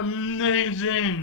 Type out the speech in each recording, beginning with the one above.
amazing.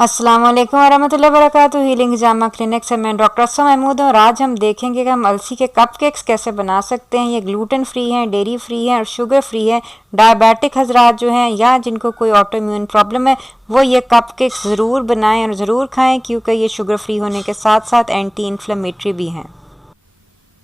अस्सलाम वालेकुम वरहमतुल्लाहि वबरकातुहू। हीलिंग जामा क्लिनिक से मैं डॉक्टर असमा महमूद हूँ और आज हम देखेंगे कि हम अलसी के कपकेक्स कैसे बना सकते हैं। ये ग्लूटेन फ्री हैं, डेयरी फ्री हैं और शुगर फ्री हैं। डायबिटिक हजरात जो हैं या जिनको कोई ऑटो इम्यून प्रॉब्लम है वो ये कपकेक्स ज़रूर बनाएं और ज़रूर खाएं, क्योंकि ये शुगर फ्री होने के साथ साथ एंटी इन्फ्लेमेटरी भी हैं।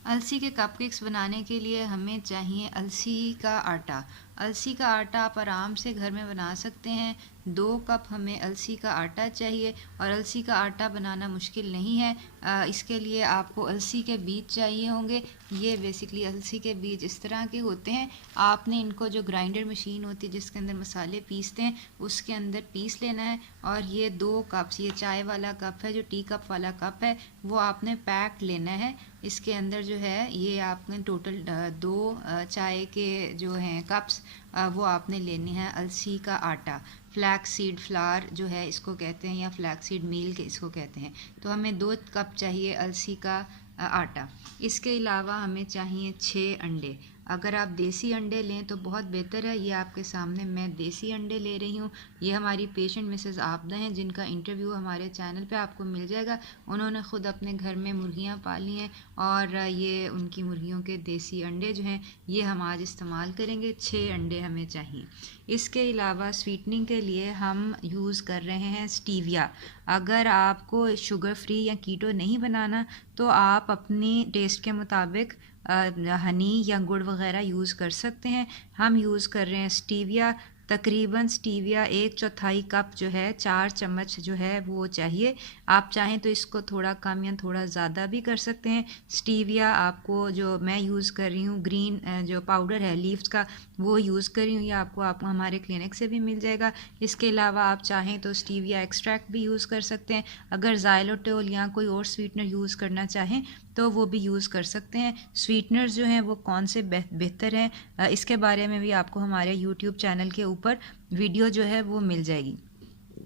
अलसी के कपकेक्स बनाने के लिए हमें चाहिए अलसी का आटा। अलसी का आटा आप आराम से घर में बना सकते हैं। 2 कप हमें अलसी का आटा चाहिए और अलसी का आटा बनाना मुश्किल नहीं है। इसके लिए आपको अलसी के बीज चाहिए होंगे। ये बेसिकली अलसी के बीज इस तरह के होते हैं। आपने इनको जो ग्राइंडर मशीन होती है जिसके अंदर मसाले पीसते हैं उसके अंदर पीस लेना है। और ये 2 कप्स, ये चाय वाला कप है, जो टी कप वाला कप है, वो आपने पैक लेना है। इसके अंदर जो है ये आपने टोटल 2 चाय के जो हैं कप्स वो आपने लेने हैं अलसी का आटा। फ्लैक्स सीड फ्लावर जो है इसको कहते हैं, या फ्लैक्स सीड मील के इसको कहते हैं। तो हमें 2 कप चाहिए अलसी का आटा। इसके अलावा हमें चाहिए 6 अंडे। अगर आप देसी अंडे लें तो बहुत बेहतर है। ये आपके सामने मैं देसी अंडे ले रही हूँ। ये हमारी पेशेंट मिसेस आपदा हैं जिनका इंटरव्यू हमारे चैनल पे आपको मिल जाएगा। उन्होंने ख़ुद अपने घर में मुर्गियाँ पाली हैं और ये उनकी मुर्गियों के देसी अंडे जो हैं ये हम आज इस्तेमाल करेंगे। 6 अंडे हमें चाहिए। इसके अलावा स्वीटनिंग के लिए हम यूज़ कर रहे हैं स्टीविया। अगर आपको शुगर फ्री या कीटो नहीं बनाना तो आप अपनी टेस्ट के मुताबिक हनी या गुड़ वगैरह यूज़ कर सकते हैं। हम यूज़ कर रहे हैं स्टीविया। तकरीबन स्टीविया 1/4 कप जो है, 4 चम्मच जो है वो चाहिए। आप चाहें तो इसको थोड़ा कम या थोड़ा ज़्यादा भी कर सकते हैं। स्टीविया आपको जो मैं यूज़ कर रही हूँ ग्रीन जो पाउडर है लीव्स का वो यूज़ कर रही हूँ। ये आपको हमारे क्लिनिक से भी मिल जाएगा। इसके अलावा आप चाहें तो स्टीविया एक्सट्रैक्ट भी यूज़ कर सकते हैं। अगर ज़ाइलोटोल या कोई और स्वीटनर यूज़ करना चाहें तो वो भी यूज़ कर सकते हैं। स्वीटनर्स जो हैं वो कौन से बेहतर हैं इसके बारे में भी आपको हमारे यूट्यूब चैनल के ऊपर वीडियो जो है वो मिल जाएगी।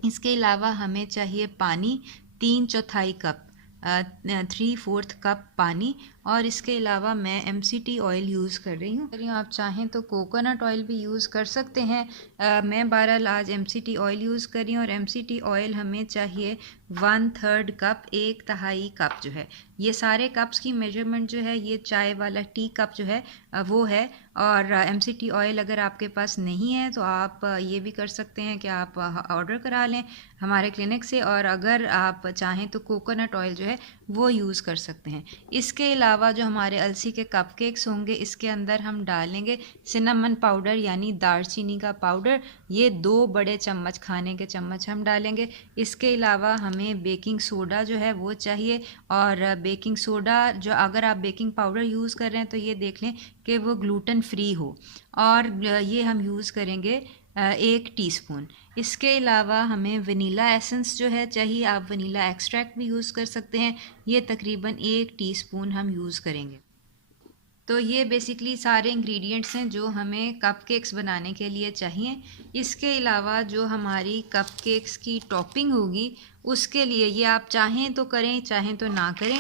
इसके अलावा हमें चाहिए पानी, 3/4 कप, 3/4 कप पानी। और इसके अलावा मैं MCT ऑयल यूज़ कर रही हूँ। आप चाहें तो कोकोनट ऑयल भी यूज़ कर सकते हैं। मैं बहरहाल आज MCT ऑयल यूज़ कर रही हूँ और MCT ऑयल हमें चाहिए 1/3 कप, 1/3 कप जो है। ये सारे कप्स की मेजरमेंट जो है ये चाय वाला टी कप जो है वो है। और MCT ऑयल अगर आपके पास नहीं है तो आप ये भी कर सकते हैं कि आप ऑर्डर करा लें हमारे क्लिनिक से। और अगर आप चाहें तो कोकोनट ऑयल जो है वो यूज़ कर सकते हैं। इसके अलावा जो हमारे अलसी के कपकेक्स होंगे इसके अंदर हम डालेंगे सिनेमन पाउडर यानी दालचीनी का पाउडर। ये 2 बड़े चम्मच, खाने के चम्मच हम डालेंगे। इसके अलावा हमें बेकिंग सोडा जो है वो चाहिए। और बेकिंग सोडा जो, अगर आप बेकिंग पाउडर यूज़ कर रहे हैं तो ये देख लें कि वो ग्लूटेन फ्री हो। और ये हम यूज़ करेंगे 1 टीस्पून। इसके अलावा हमें वनीला एसेंस जो है चाहिए। आप वनीला एक्सट्रैक्ट भी यूज़ कर सकते हैं। ये तकरीबन 1 टीस्पून हम यूज़ करेंगे। तो ये बेसिकली सारे इंग्रेडिएंट्स हैं जो हमें कपकेक्स बनाने के लिए चाहिए। इसके अलावा जो हमारी कपकेक्स की टॉपिंग होगी उसके लिए ये आप चाहें तो करें चाहें तो ना करें।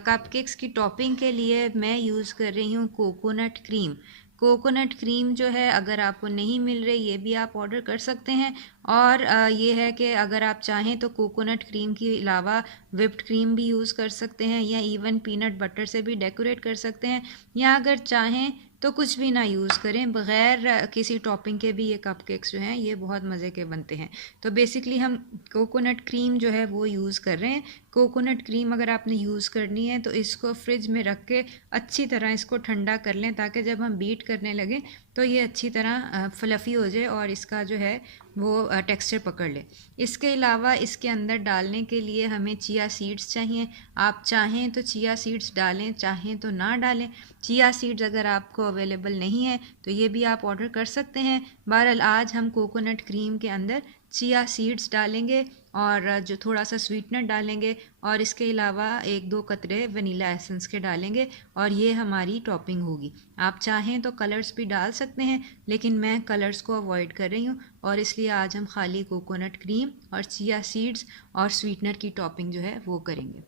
कपकेक्स की टॉपिंग के लिए मैं यूज़ कर रही हूँ कोकोनट क्रीम। कोकोनट क्रीम जो है अगर आपको नहीं मिल रही ये भी आप ऑर्डर कर सकते हैं। और ये है कि अगर आप चाहें तो कोकोनट क्रीम के अलावा व्हिप्ड क्रीम भी यूज़ कर सकते हैं या इवन पीनट बटर से भी डेकोरेट कर सकते हैं। या अगर चाहें तो कुछ भी ना यूज़ करें, बग़ैर किसी टॉपिंग के भी ये कपकेक्स जो हैं ये बहुत मज़े के बनते हैं। तो बेसिकली हम कोकोनट क्रीम जो है वो यूज़ कर रहे हैं। कोकोनट क्रीम अगर आपने यूज़ करनी है तो इसको फ्रिज में रख के अच्छी तरह इसको ठंडा कर लें ताकि जब हम बीट करने लगें तो ये अच्छी तरह फ्लफ़ी हो जाए और इसका जो है वो टेक्सचर पकड़ ले। इसके अलावा इसके अंदर डालने के लिए हमें चिया सीड्स चाहिए। आप चाहें तो चिया सीड्स डालें, चाहें तो ना डालें। चिया सीड्स अगर आपको अवेलेबल नहीं है तो ये भी आप ऑर्डर कर सकते हैं। बहरहाल आज हम कोकोनट क्रीम के अंदर चिया सीड्स डालेंगे और जो थोड़ा सा स्वीटनर डालेंगे और इसके अलावा 1-2 कतरे वनीला एसेंस के डालेंगे और ये हमारी टॉपिंग होगी। आप चाहें तो कलर्स भी डाल सकते हैं लेकिन मैं कलर्स को अवॉइड कर रही हूँ और इसलिए आज हम खाली कोकोनट क्रीम और चिया सीड्स और स्वीटनर की टॉपिंग जो है वो करेंगे।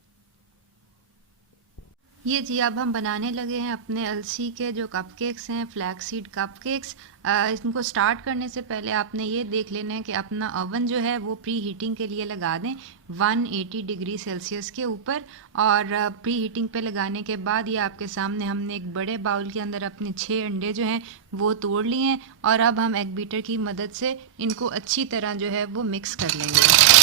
ये जी अब हम बनाने लगे हैं अपने अलसी के जो कपकेक्स हैं, फ्लैक्सीड कपकेक्स। इनको स्टार्ट करने से पहले आपने ये देख लेना है कि अपना ओवन जो है वो प्री हीटिंग के लिए लगा दें 180 डिग्री सेल्सियस के ऊपर। और प्री हीटिंग पे लगाने के बाद ये आपके सामने हमने एक बड़े बाउल के अंदर अपने 6 अंडे जो हैं वो तोड़ लिए हैं। और अब हम एग बीटर की मदद से इनको अच्छी तरह जो है वो मिक्स कर लेंगे।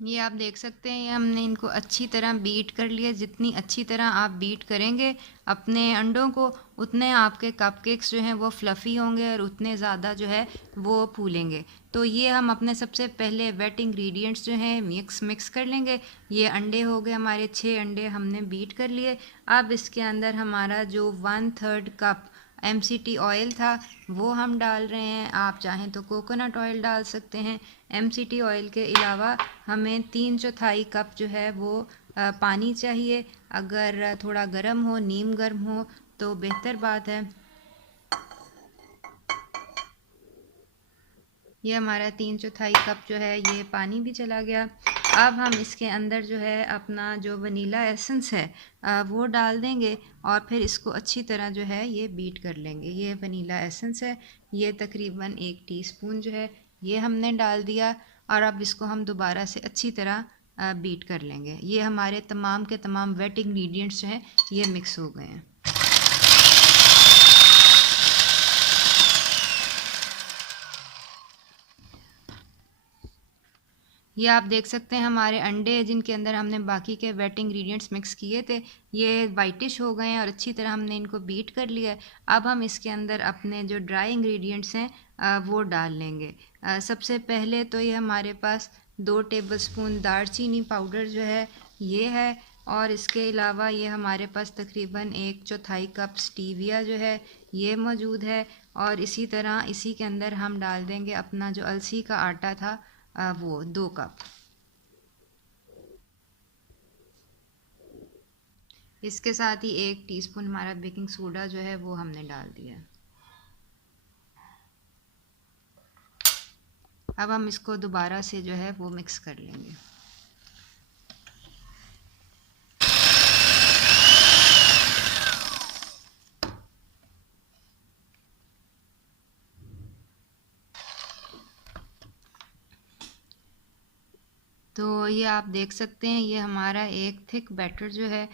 ये आप देख सकते हैं, ये हमने इनको अच्छी तरह बीट कर लिया। जितनी अच्छी तरह आप बीट करेंगे अपने अंडों को, उतने आपके कपकेक्स जो हैं वो फ्लफ़ी होंगे और उतने ज़्यादा जो है वो फूलेंगे। तो ये हम अपने सबसे पहले वेट इंग्रेडिएंट्स जो हैं मिक्स कर लेंगे। ये अंडे हो गए हमारे, 6 अंडे हमने बीट कर लिए। अब इसके अंदर हमारा जो 1/3 कप MCT ऑयल था वो हम डाल रहे हैं। आप चाहें तो कोकोनट ऑयल डाल सकते हैं। MCT ऑयल के अलावा हमें 3/4 कप जो है वो पानी चाहिए। अगर थोड़ा गर्म हो, नीम गर्म हो तो बेहतर बात है। ये हमारा 3/4 कप जो है ये पानी भी चला गया। अब हम इसके अंदर जो है अपना जो वनीला एसेंस है वो डाल देंगे और फिर इसको अच्छी तरह जो है ये बीट कर लेंगे। ये वनीला एसेंस है, ये तकरीबन 1 टीस्पून जो है ये हमने डाल दिया। और अब इसको हम दोबारा से अच्छी तरह बीट कर लेंगे। ये हमारे तमाम के तमाम वेट इंग्रेडिएंट्स जो हैं ये मिक्स हो गए हैं। ये आप देख सकते हैं हमारे अंडे जिनके अंदर हमने बाकी के वेट इंग्रेडिएंट्स मिक्स किए थे ये वाइटिश हो गए हैं और अच्छी तरह हमने इनको बीट कर लिया है। अब हम इसके अंदर अपने जो ड्राई इंग्रेडिएंट्स हैं वो डाल लेंगे। सबसे पहले तो ये हमारे पास 2 टेबलस्पून दालचीनी पाउडर जो है ये है। और इसके अलावा ये हमारे पास तकरीबन 1/4 कप स्टीविया जो है ये मौजूद है। और इसी तरह इसी के अंदर हम डाल देंगे अपना जो अलसी का आटा था वो 2 कप। इसके साथ ही 1 टीस्पून हमारा बेकिंग सोडा जो है वो हमने डाल दिया। अब हम इसको दोबारा से जो है वो मिक्स कर लेंगे। तो ये आप देख सकते हैं ये हमारा एक थिक बैटर जो है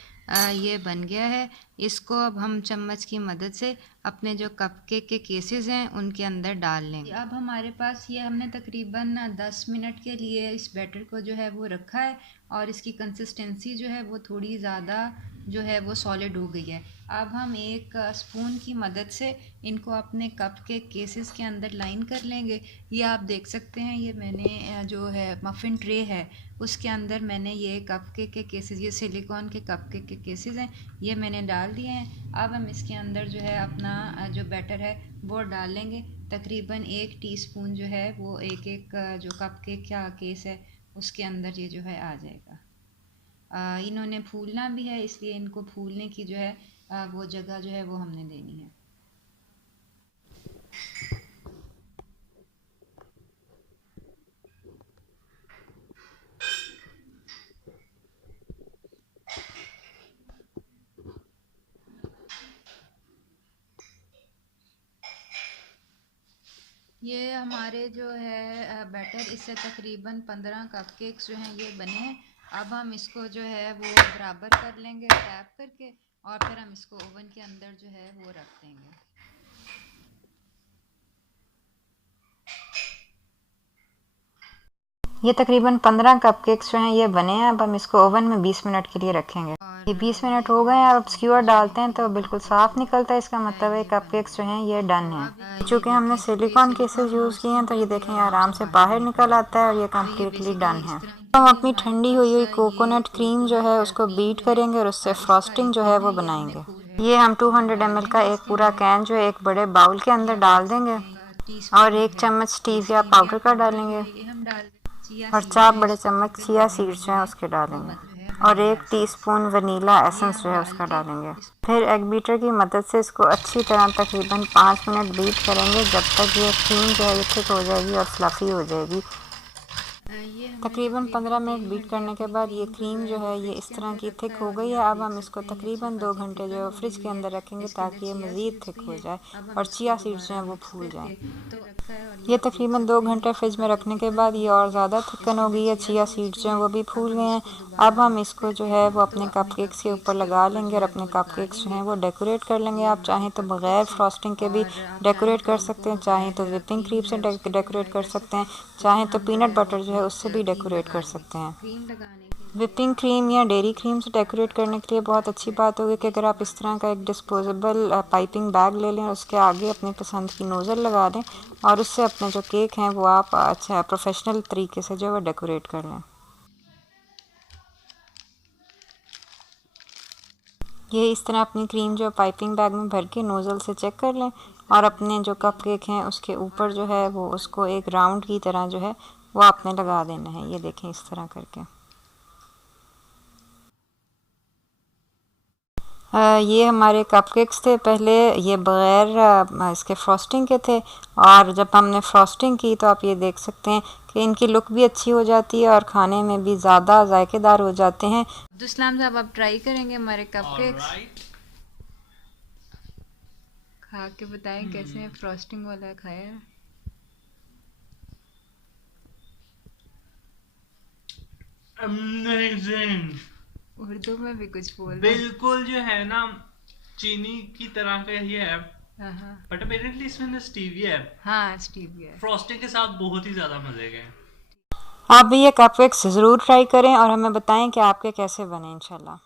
ये बन गया है। इसको अब हम चम्मच की मदद से अपने जो कपकेक के केसेस हैं उनके अंदर डाल लेंगे। अब हमारे पास ये हमने तकरीबन 10 मिनट के लिए इस बैटर को जो है वो रखा है और इसकी कंसिस्टेंसी जो है वो थोड़ी ज़्यादा जो है वो सॉलिड हो गई है। अब हम एक स्पून की मदद से इनको अपने कप के केसेस के अंदर लाइन कर लेंगे। ये आप देख सकते हैं ये मैंने जो है मफ़िन ट्रे है उसके अंदर मैंने ये कप के केसेस, ये सिलिकॉन के कप के केसेस हैं ये मैंने डाल दिए हैं। अब हम इसके अंदर जो है अपना जो बैटर है वो डाल लेंगे। तकरीबन 1 टीस्पून जो है वो एक जो कप केक का केस है उसके अंदर ये जो है आ जाएगा। इन्होंने फूलना भी है इसलिए इनको फूलने की जो है वो जगह जो है वो हमने देनी है। ये हमारे जो है बैटर इससे तकरीबन 15 कपकेक्स जो हैं ये बने हैं। अब हम इसको जो है वो बराबर कर लेंगे टैप करके और फिर हम इसको ओवन के अंदर जो है वो रख देंगे। ये तकरीबन 15 कपकेक्स जो हैं ये बने हैं। अब हम इसको ओवन में 20 मिनट के लिए रखेंगे। ये 20 मिनट हो गए हैं। अब स्क्यूअर डालते हैं तो बिल्कुल साफ़ निकलता है, इसका मतलब है कपकेक्स जो हैं ये डन हैं। चूँकि हमने सिलिकॉन केसेस यूज़ किए हैं तो ये देखें आराम से बाहर निकल आता है और ये कम्प्लीटली डन है। तो हम अपनी ठंडी हुई हुई कोकोनट क्रीम जो है उसको बीट करेंगे और उससे फ्रॉस्टिंग जो है वो बनाएंगे। ये हम 200 ml का एक पूरा कैन जो है एक बड़े बाउल के अंदर डाल देंगे और 1 चम्मच स्टीविया पाउडर का डालेंगे और 4 बड़े चम्मच चिया सीड्स जो हैं उसके डालेंगे। और 1 टीस्पून वनीला एसेंस जो है उसका डालेंगे। फिर एग बीटर की मदद से इसको अच्छी तरह तकरीबन 5 मिनट बीट करेंगे, जब तक ये क्रीम जो है ये थिक हो जाएगी और फ्लफ़ी हो जाएगी। तकरीबन 15 मिनट बीट करने के बाद ये क्रीम जो है ये इस तरह की थिक हो गई है। अब हम इसको तकरीबन 2 घंटे जो है फ्रिज के अंदर रखेंगे ताकि ये मज़ीद थिक हो जाए और चिया सीड्स जो हैं वो फूल जाएं। ये तकरीबन 2 घंटे फ्रिज में रखने के बाद ये और ज़्यादा थिकन हो गई है, चिया सीड्स जो हैं वो भी फूल गए हैं। अब हम इसको जो है वो अपने कपकेक्स के ऊपर लगा लेंगे और अपने कपकेक्स जो हैं वो डेकोरेट कर लेंगे। आप चाहें तो बग़ैर फ्रॉस्टिंग के भी डेकोरेट कर सकते हैं, चाहें तो व्हिपिंग क्रीम से डेकोरेट कर सकते हैं, चाहें तो पीनट बटर जो है उससे भी डेकोरेट कर सकते हैं। व्हिपिंग क्रीम या डेयरी क्रीम से डेकोरेट करने के लिए बहुत अच्छी बात होगी कि अगर आप इस तरह का एक डिस्पोजेबल पाइपिंग बैग ले लें, उसके आगे अपनी पसंद की नोज़ल लगा दें और उससे अपने जो केक हैं वो आप अच्छा प्रोफेशनल तरीके से जो है डेकोरेट कर लें। ये इस तरह अपनी क्रीम जो पाइपिंग बैग में भर के नोज़ल से चेक कर लें और अपने जो कपकेक हैं उसके ऊपर जो है वो उसको एक राउंड की तरह जो है वो आपने लगा देना है। ये देखें इस तरह करके। ये हमारे कपकेक्स थे, पहले ये बग़ैर इसके फ्रॉस्टिंग के थे और जब हमने फ्रॉस्टिंग की तो आप ये देख सकते हैं कि इनकी लुक भी अच्छी हो जाती है और खाने में भी ज़्यादा जायकेदार हो जाते हैं। अब्दुल साहब आप ट्राई करेंगे हमारे कपकेक्स, खा के बताएं कैसे फ्रॉस्टिंग वाला खाया। अमेजिंग। उर्दू में भी कुछ बोल बिल्कुल जो है ना चीनी की तरह का ही है, बट अपेरेंटली इसमें स्टीविया है। हाँ स्टीविया। फ्रॉस्टिंग के साथ बहुत ही ज्यादा मजे के हैं। आप भी ये कपकेक्स ज़रूर ट्राई करें और हमें बताएं कि आपके कैसे बने इंशाल्लाह।